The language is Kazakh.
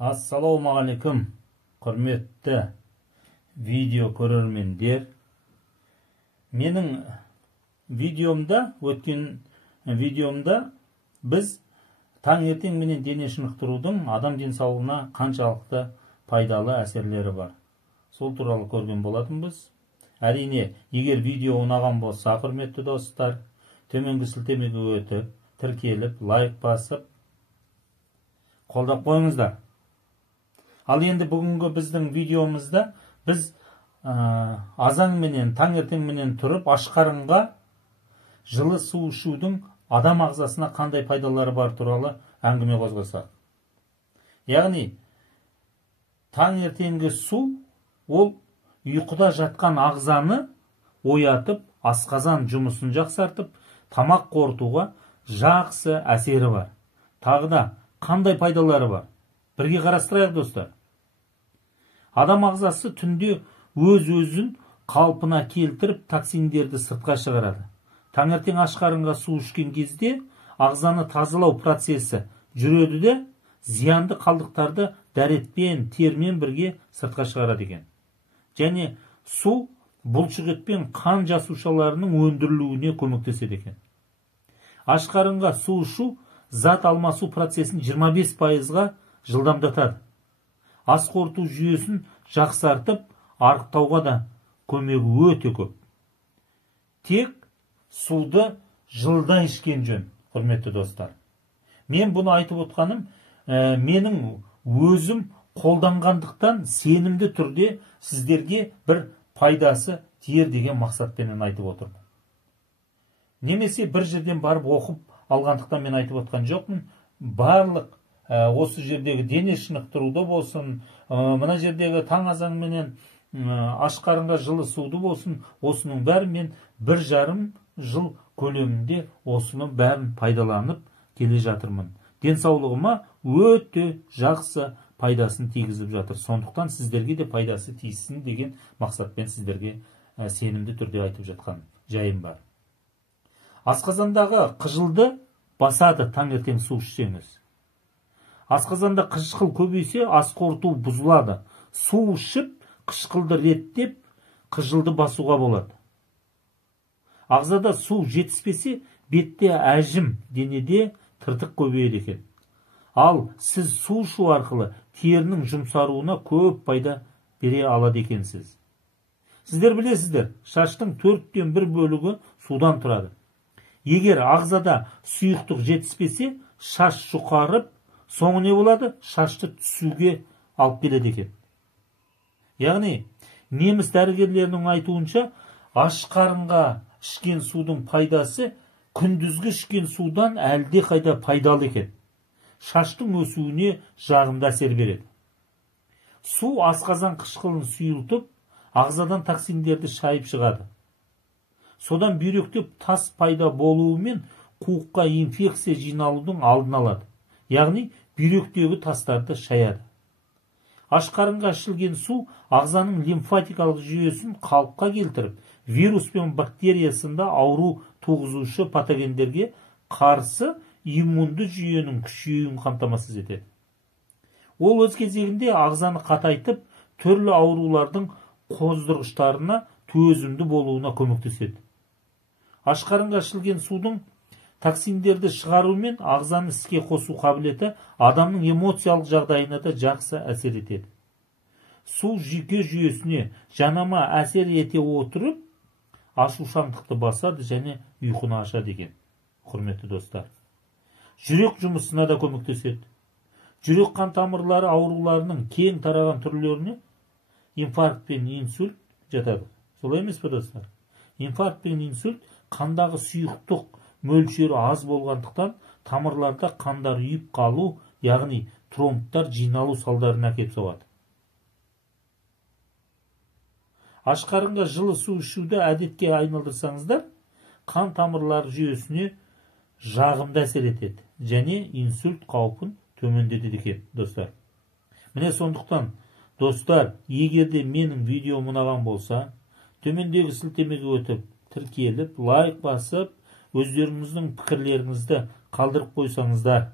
Ассалаумағалейкум, құрметті видео көрермендер. Менің өткен видеомда біз таңертең менен дене шынықтырудың адам денсаулығына қаншалықты пайдалы әсерлері бар, сол туралы көрген болатынбыз. Әрине, егер видео ұнаған болса, құрметті достар, төменгі сілтемеге өтіп, тіркеліп, лайк басып, қолдап қойыңыздар. Ал енді бүгінгі біздің видеомызда біз азан менен, таңертең менен тұрып, аш қарынға жылы су ішудің адам ағзасына қандай пайдалары бар туралы әңгіме қозғасақ. Яғни, таңертеңгі су, ол ұйқыда жатқан ағзаны оятып, асқазан жұмысын жақсартып, тамақ қорытуға жақсы әсері бар. Тағы да қандай пайдалары бар? Бірге қарастырайық, достар. Адам ағзасы түнде өз-өзін қалпына келтіріп, токсиндерді сыртқа шығарады. Таңертең аш қарынға су ішкен кезде ағзаны тазалау процесі жүреді де, зиянды қалдықтарды дәретпен, термен бірге сыртқа шығарады екен. Және су бұлшықетпен қан жасушаларының өндірілуіне көмектеседі екен. Аш қарынға су ішу зат алмасу процесін 25%-ға жылдамдатады. Ас қорыту жүйесін жақсартып, арықтауға да көмегі өте көп. Тек суды жылда ішкен жөн, құрметті достар. Мен бұны айтып отқаным, менің өзім қолданғандықтан сенімді түрде сіздерге бір пайдасы тиер деген мақсатпенен айтып отырмын. Немесе бір жерден барып оқып алғандықтан мен айтып отқан жоқпын. Барлық осы жердегі дене шынықтыруды болсын, мына жердегі таң азан менен аш қарынға жылы суды болсын, осының бәрі мен 1,5 жыл көлемінде осының бәрін пайдаланып келе жатырмын. Денсаулығыма өте жақсы пайдасын тигізіп жатыр. Сондықтан сіздерге де пайдасы тиісін деген мақсатпен сіздерге сенімді түрде айтып жатқан жайым бар. Асқазандағы қыжылды басады таңертең су ішсеңіз. Асқазанда қышқыл көбейсе, ас қорыту бұзылады. Су ішіп, қышқылды реттеп, қыжылды басуға болады. Ағзада су жетіспесе, бетте әжім, денеде тыртық көбейеді екен. Ал сіз су ішу арқылы терінің жұмсаруына көп пайда бере алады екенсіз. Сіздер білесіздер, шаштың 4/1 бөлігі судан тұрады. Егер ағзада сұйықтық жетіспесе, шаш жұқарып, соңы не болады? Шашты түсуге алып келеді екен. Яғни, неміс дәрігерлерінің айтуынша, аш қарынға ішкен судың пайдасы күндізгі ішкен судан әлде қайда пайдалы екен. Шаштың өсуіне жағымды әсер береді. Су асқазан қышқылын сұйылтып, ағзадан токсиндерді шайып шығады. Содан бүйректеп тас пайда болуымен қуыққа инфекция жиналудың алдын алады. Яғни, бүйректегі тастарды шаяды. Аш қарынға ішілген су ағзаның лимфатикалық жүйесін қалыпқа келтіріп, вирус пен бактериясында ауру туғызушы патогендерге қарсы иммунды жүйенің күшеюін қамтамасыз етеді. Ол өз кезегінде ағзаны қатайтып, түрлі аурулардың қоздырғыштарына төзімді болуына көмектеседі. Аш қарынға ішілген судың токсиндерді шығарумен ағзаны іске қосу қабілеті адамның эмоциялық жағдайына да жақсы әсер етеді. Су жүйке жүйесіне жанама әсер ете отырып, ашушаңдықты басады және ұйқыны ашады екен, құрметті достар. Жүрек жұмысына да көмектеседі. Жүрек қан тамырлары ауруларының кең тараған түрлеріне инфаркт пен инсульт жатады. Солай емес пе, достар? Инфаркт пен инсульт қандағы сұйықтық мөлшері аз болғандықтан тамырларда қандар үйіп қалу, яғни тромбтар жиналу салдарына әкеліп соғады. Аш қарынға жылы су ішуді әдетке айналдырсаңыздар, қан тамырлары жүйесіне жағымды әсер етеді және инсульт қаупін төмендетеді екен, достар. Міне сондықтан, достар, егерде менің видеом ұнаған болса, төмендегі сілтемеге өтіп, тіркеліп, лайк басып, өздеріңіздің пікірлеріңізді қалдырып қойсаңыздар,